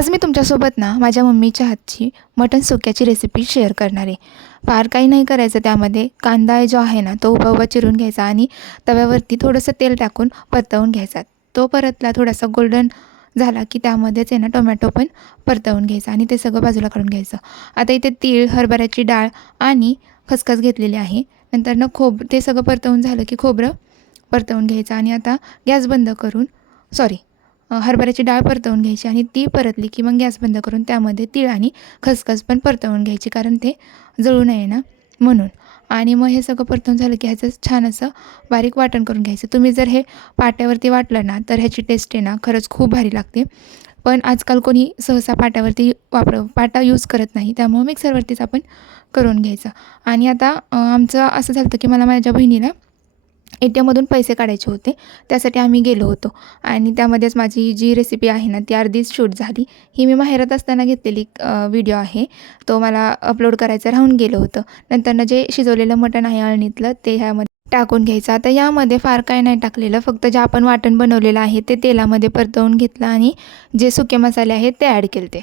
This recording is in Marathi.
आज मी तुमच्यासोबत ना माझ्या मम्मीच्या हातची मटण सुक्याची रेसिपी शेअर करणार आहे। फार काही नाही करायचं, त्यामध्ये कांदा जो आहे ना तो उभा उभा चिरून घ्यायचा आणि तव्यावरती थोडंसं तेल टाकून परतवून घ्यायचा। तो परतला थोडासा गोल्डन झाला की त्यामध्येच आहे ना टोमॅटो पण परतवून घ्यायचा आणि ते सगळं बाजूला काढून घ्यायचं। आता इथे तीळ, हरभऱ्याची डाळ आणि खसखस घेतलेली आहे। नंतर ते सगळं परतवून झालं की खोबरं परतवून घ्यायचं आणि आता गॅस बंद करून हरभऱ्याची डाळ परतवून घ्यायची आणि ती परतली की मग गॅस बंद करून त्यामध्ये तीळ आणि खसखस पण परतवून घ्यायची, कारण ते जळू नये ना म्हणून। आणि मग हे सगळं परतवून झालं की ह्याचं छान असं बारीक वाटण करून घ्यायचं। तुम्ही जर हे पाट्यावरती वाटलं ना तर ह्याची टेस्ट आहे ना खरंच खूप भारी लागते। पण आजकाल कोणी सहसा पाटा यूज करत नाही, त्यामुळे मिक्सरवरतीच आपण करून घ्यायचं। आणि आता आमचं असं झालं की मला माझ्या बहिणीला ATMमधून पैसे काढायचे होते, त्यासाठी आम्ही गेलो होतो आणि त्यामध्येच माझी जी रेसिपी आहे ना ती अर्धीच शूट झाली। ही मी माहेरात असताना घेतलेली व्हिडिओ आहे, तो मला अपलोड करायचं राहून गेलं होतं। नंतरनं जे शिजवलेलं मटण आहे अळणीतलं ते ह्यामध्ये टाकून घ्यायचं। आता यामध्ये फार काय नाही टाकलेलं, फक्त जे आपण वाटण बनवलेलं आहे ते तेलामध्ये परतवून घेतलं आणि जे सुके मसाले आहेत ते ॲड केले ते।